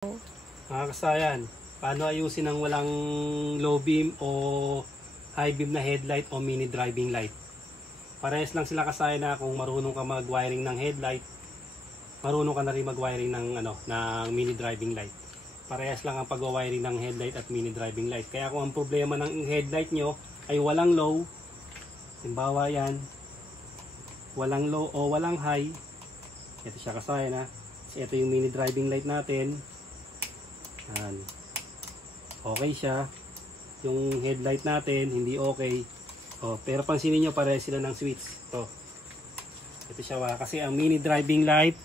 Mga kasayan, paano ayusin ang walang low beam o high beam na headlight o mini driving light? Parehas lang sila kasayan na kung marunong ka mag-wiring ng headlight, marunong ka na rin mag-wiring ng, ng mini driving light. Parehas lang ang pag-wiring ng headlight at mini driving light. Kaya kung ang problema ng headlight nyo ay walang low, halimbawa yan, walang low o walang high, ito siya kasayan ha. Ito yung mini driving light natin. Yan. Okay siya. Yung headlight natin hindi okay. Pero pansinin nyo, pareho sila ng switch. Ito siya kasi ang mini driving light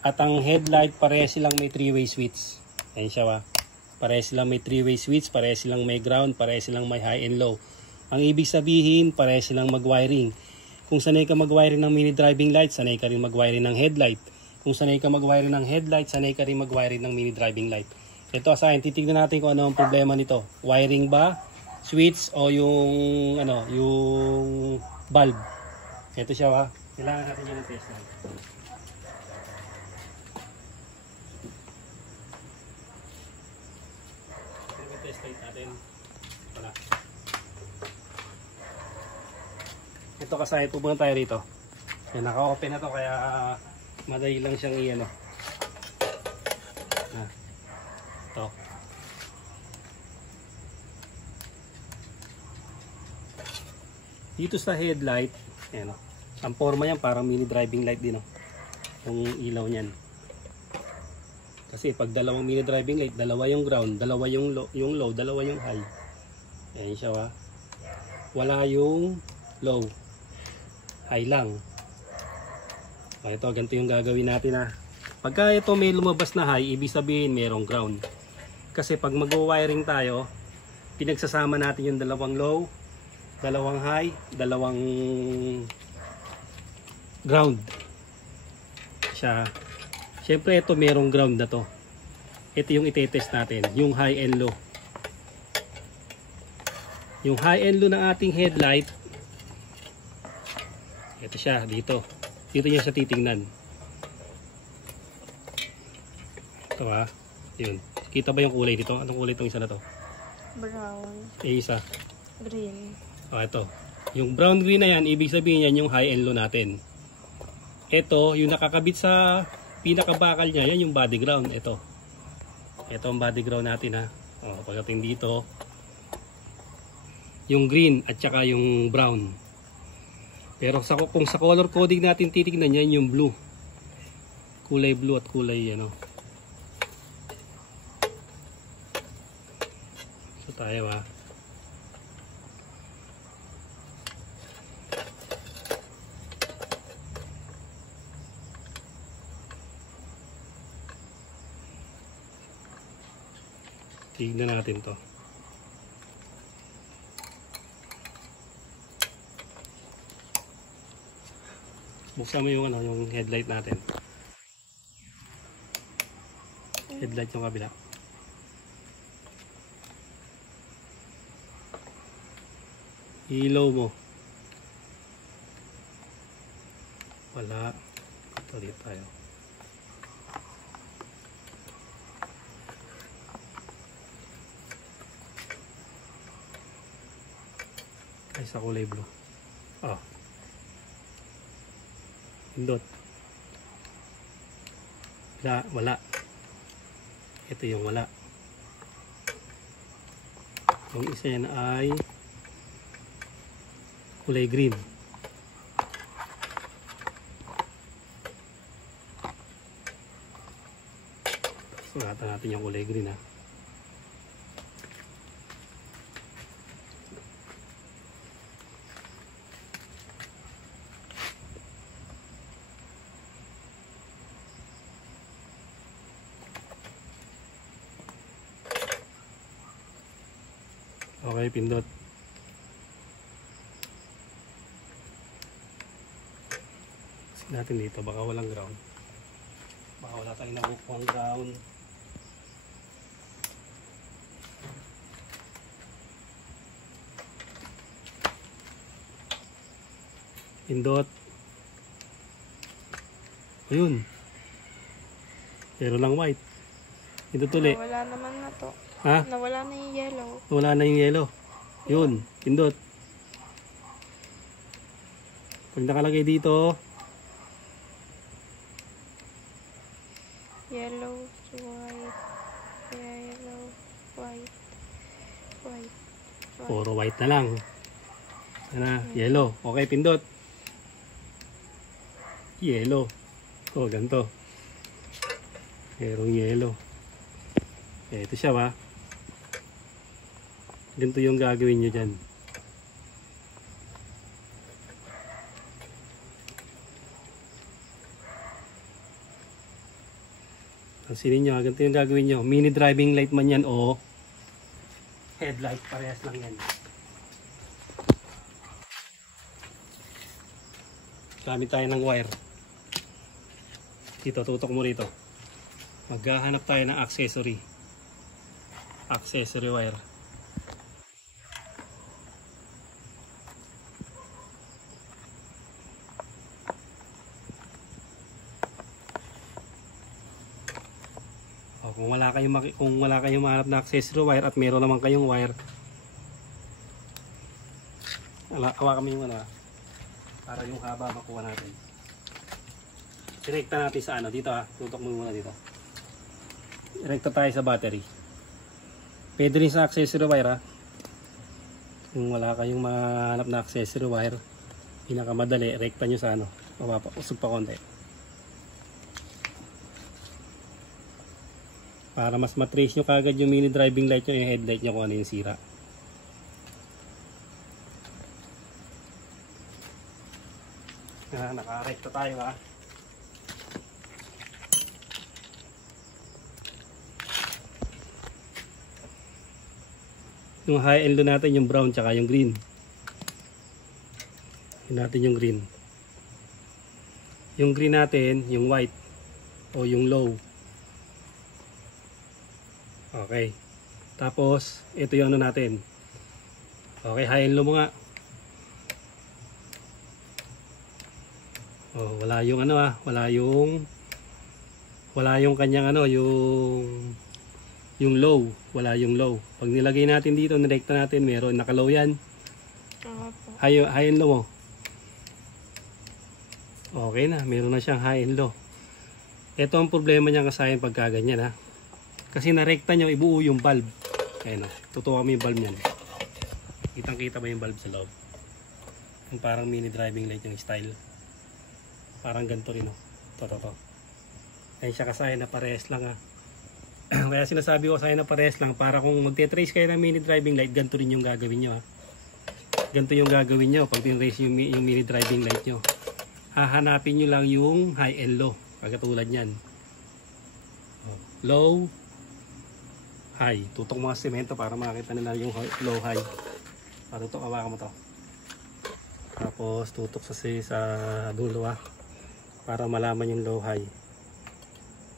at ang headlight pareho silang may 3-way switch. Ayan siya pareho silang may 3-way switch, pareho silang may ground, pareho silang may high and low. Ang ibig sabihin, pareho silang mag-wiring. Kung sanay ka mag-wiring ng mini driving light, sanay ka rin mag-wiring ng headlight. Kung sanay ka mag-wiring ng headlight, sanay ka rin mag-wiring ng mini driving light. Ito asahin, titignan natin kung ano ang problema nito. Wiring ba, switch o yung yung bulb. Ito siya kailangan natin yung test light. Yung test light natin. Wala. Ito kasahin, pupunta tayo rito. Yan, naka-open na to kaya madali lang siyang ito. Dito sa headlight, ayan ang forma yan parang mini driving light din yung ilaw niyan. Kasi pag dalawang mini driving light, dalawa yung ground, dalawa yung low, dalawa yung high. Ayan siya wala yung low, high lang. Ito, ganito yung gagawin natin Pagka ito may lumabas na high, ibig sabihin mayroong ground. Kasi pag mag-wiring tayo, pinagsasama natin yung dalawang low, dalawang high, dalawang ground. Siyempre ito mayroong ground na to. Ito yung itetest natin, yung high and low. Yung high and low ng ating headlight, ito siya dito. Dito niya siya titingnan. Ito yun. Kita ba yung kulay dito? Anong kulay itong isa na to? Brown. Isa. Green. Ito. Yung brown green na yan, ibig sabihin yan yung high and low natin. Ito, yung nakakabit sa pinakabakal niya, yan yung body ground. Ito ang body ground natin pagdating dito, yung green at saka yung brown. Pero kung sa color coding natin titignan yan, yung blue. Kulay blue at kulay So tayo tignan natin to. Buksan mo yung yung headlight natin. Headlight yung kabila. Ilaw mo. Wala. Ito dito tayo. Ay, sa kulay blue. Pindot. Wala. Ito yung wala. Yung isa yan ay kulay green. Sugatan natin yung kulay green Okay, pindot. Kasi natin dito, baka walang ground. Baka wala tayong nakukuhang ground. Pindot. Ayun. Pero lang white. Pindot uli. Nawala naman na to. Ha? Nawala na yung yellow. Wala na yung yellow. Yun, pindot. Pag nakalagay dito, Yellow, white, yellow, white, white, white. puro white na lang. Sana, yellow. Okay, pindot. Yellow. Oh, ganito. Merong yellow. Ito siya ba? Ganito yung gagawin nyo dyan. Pansinin nyo, ganito yung gagawin nyo. Mini driving light man yan o headlight. Parehas lang yan. Gamit tayo ng wire. Dito, tutok mo rito. Maghahanap tayo ng accessory. Accessory wire. O, kung wala kayong mahanap na accessory wire at meron naman kayong wire, hawakan kami yung para yung haba makuha natin. Direkta natin sa dito tutok mo muna dito. Direkta tayo sa battery. Pwede rin sa accessory wire Kung wala kayong mahanap na accessory wire, pinakamadali, rekta nyo sa usog pa konti. Para mas matrace nyo kagad yung mini driving light nyo, yung headlight nyo kung ano yung sira. Nakarekta tayo Yung high end low natin yung brown tsaka yung green. Yun natin yung green. Yung green natin, yung white o yung low. Okay. Tapos, ito yung natin. Okay, high and low mo nga. Oh, wala yung wala yung kanyang yung low, wala yung low. Pag nilagay natin dito, nirekta natin, meron naka-low yan. High and low mo. Okay na, meron na siyang high and low. Ito ang problema niya kasayan pagka ganyan Kasi narekta nyo, ibuo yung bulb. Ayan tutuwa mo yung bulb niyan. Kitang-kita ba yung bulb sa loob? Yung parang mini driving light yung style. Parang ganito rin to. Ayan siya kasayan na parehas lang Kaya sinasabi ko sa na parehas lang para kung magte-trace kayo ng mini driving light, ganito rin yung gagawin nyo Ganito yung gagawin nyo pag tin-trace yung mini driving light nyo. Hahanapin nyo lang yung high and low. Pagkatulad nyan. Low, high. Tutok mga semento para makita nila yung low, high. Tutok, awakan mo to. Tapos tutok sa dulo para malaman yung low, high.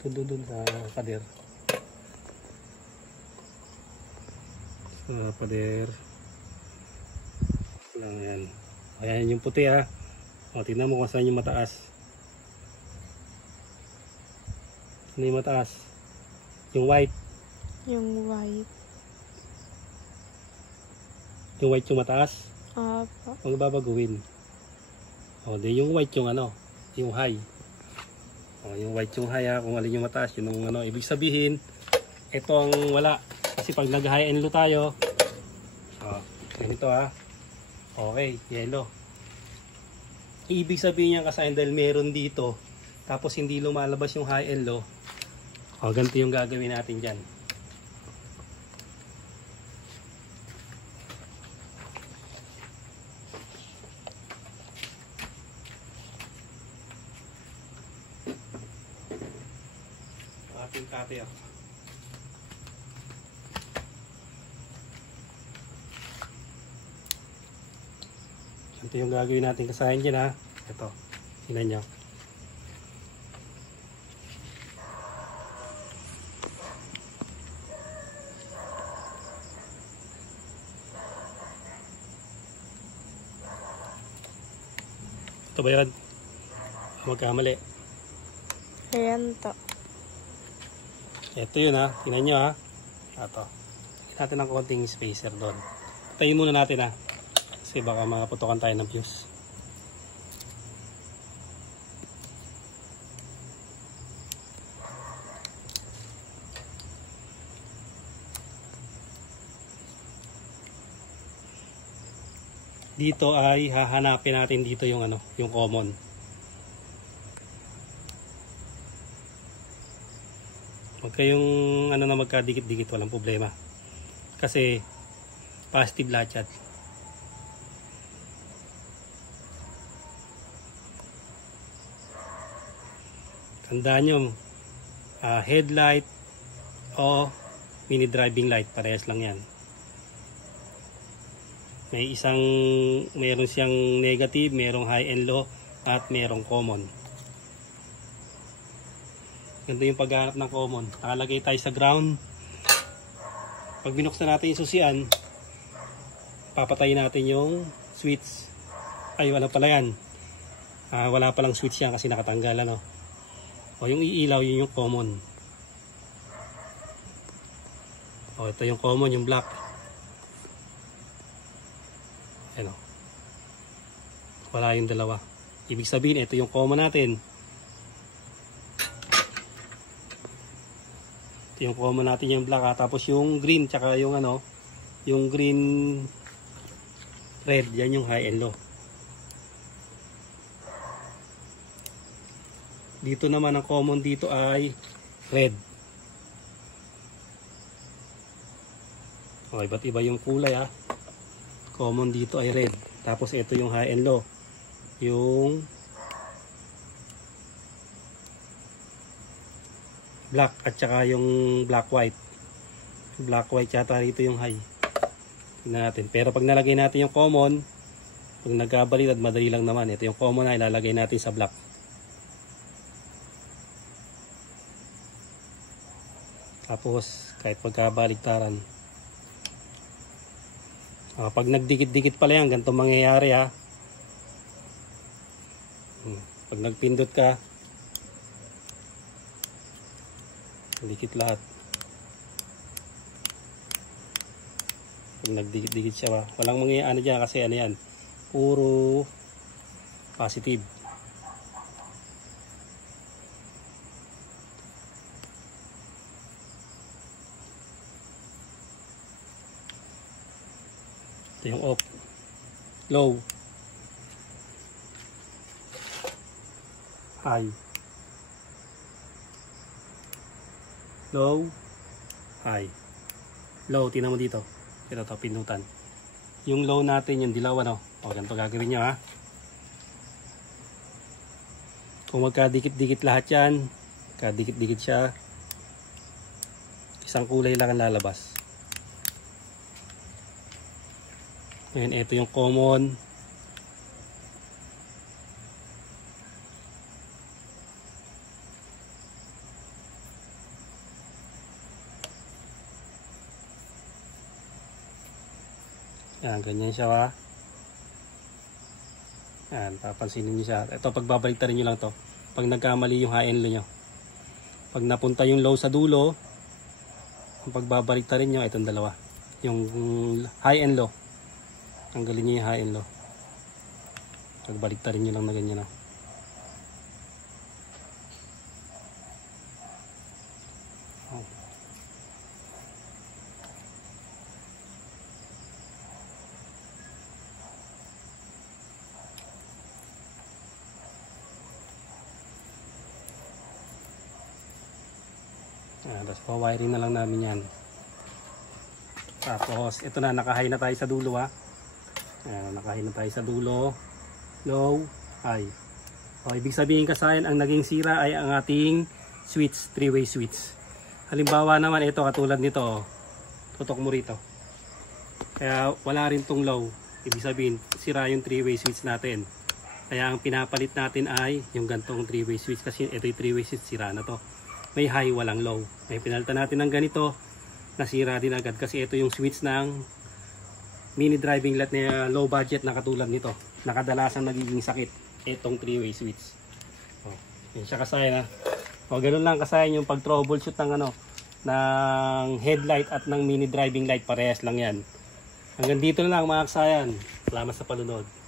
Dun sa pader. Pader lang yan. Ayan yung puti tingnan mo kung saan yung mataas. Ano yung mataas? Yung white. Yung white. Yung white yung mataas? Apo. Ang babaguhin. Di yung white yung yung high. Yung white yung high kung alin yung mataas, yun ang ibig sabihin, ito ang wala. Kasi pag nag-high and low tayo, ganito okay, yellow. Ibig sabihin niya kasi dahil meron dito, tapos hindi lumalabas yung high and low, ganito yung gagawin natin dyan. Ating cutter. Ito yung gagawin natin kasayan dyan Ito, tingnan nyo. Ito ba yun? Magkamali. Ayan to. Ito yun ha. Tingnan nyo ha. Ito. Natin ng konting spacer doon. Patayin muna natin ha. Kasi baka maputokan tayo ng fuse. Dito ay hahanapin natin dito yung ano, yung common. Huwag kayong ano na magkadikit-dikit, walang problema. Kasi positive lahat yan. Tandaan nyo, headlight o mini driving light, parehas lang yan. Meron siyang negative, merong high and low, at merong common. Ganda yung paghanap ng common. Nakalagay tayo sa ground. Pag binuksan natin yung susian, papatayin natin yung switch. Ay, wala pala yan. Wala palang switch yan kasi nakatanggal, ano. O yung iilaw, yun yung common. O ito yung common, yung black. Ano. Wala yung dalawa. Ibig sabihin, ito yung common natin. Ito yung common natin, yung black. Tapos yung green, tsaka yung ano, yung green red, yan yung high and low. Dito naman ang common dito ay red. O, iba't iba yung kulay ha. Common dito ay red. Tapos ito yung high and low. Yung black at saka yung black white. Black white yata rito yung high. Tingnan natin. Pero pag nalagay natin yung common, pag nagkabaliktad, madali lang naman. Ito yung common na ilalagay natin sa black. Tapos kahit pagkabaliktaran, pag nagdikit-dikit pala yan, ganito mangyayari ha. Pag nagpindot ka, dikit lahat. Pag nagdikit-dikit siya, walang mangyayari dyan kasi ano yan, puro positive. Ito yung off, low, high, low, high, low. Tingnan mo dito, ito pindutan. Yung low natin, yung dilaw, ano, o ganito gagawin nyo ha. Kung magkadikit-dikit lahat yan, kadikit-dikit siya, isang kulay lang ang lalabas. Ngayon, ito yung common. Yan, ganyan siya ha. Yan, papansinin nyo siya. Ito, pagbabaliktarin nyo lang to. Pag nagkamali yung high and low nyo. Pag napunta yung low sa dulo, ang pagbabaliktarin nyo, itong dalawa. Yung high and low. Tanggalin nyo yung high and low. Pagbaliktarin nyo lang na ganyan. Oh. Tapos pa-wiring na lang namin yan. Tapos ito na, naka-high na tayo sa dulo ha. Naka-high na tayo sa dulo. Low, high. O, ibig sabihin kasayan, ang naging sira ay ang ating switch, 3-way switch. Halimbawa naman ito, katulad nito, tutok mo rito. Kaya wala rin tong low. Ibig sabihin, sira yung 3-way switch natin. Kaya ang pinapalit natin ay yung gantong 3-way switch. Kasi ito yung 3-way switch, sira na to. May high, walang low. May pinalitan natin ng ganito, nasira din agad. Kasi ito yung switch ng mini driving light na low budget na katulad nito. Nakadalasang nagiging sakit itong 3-way switch. O, yun siya kasayan ha. O, ganun lang kasayan yung pag troubleshoot ng ano, ng headlight at ng mini driving light, parehas lang yan. Hanggang dito na lang mga kasayan. Salamat sa palunod.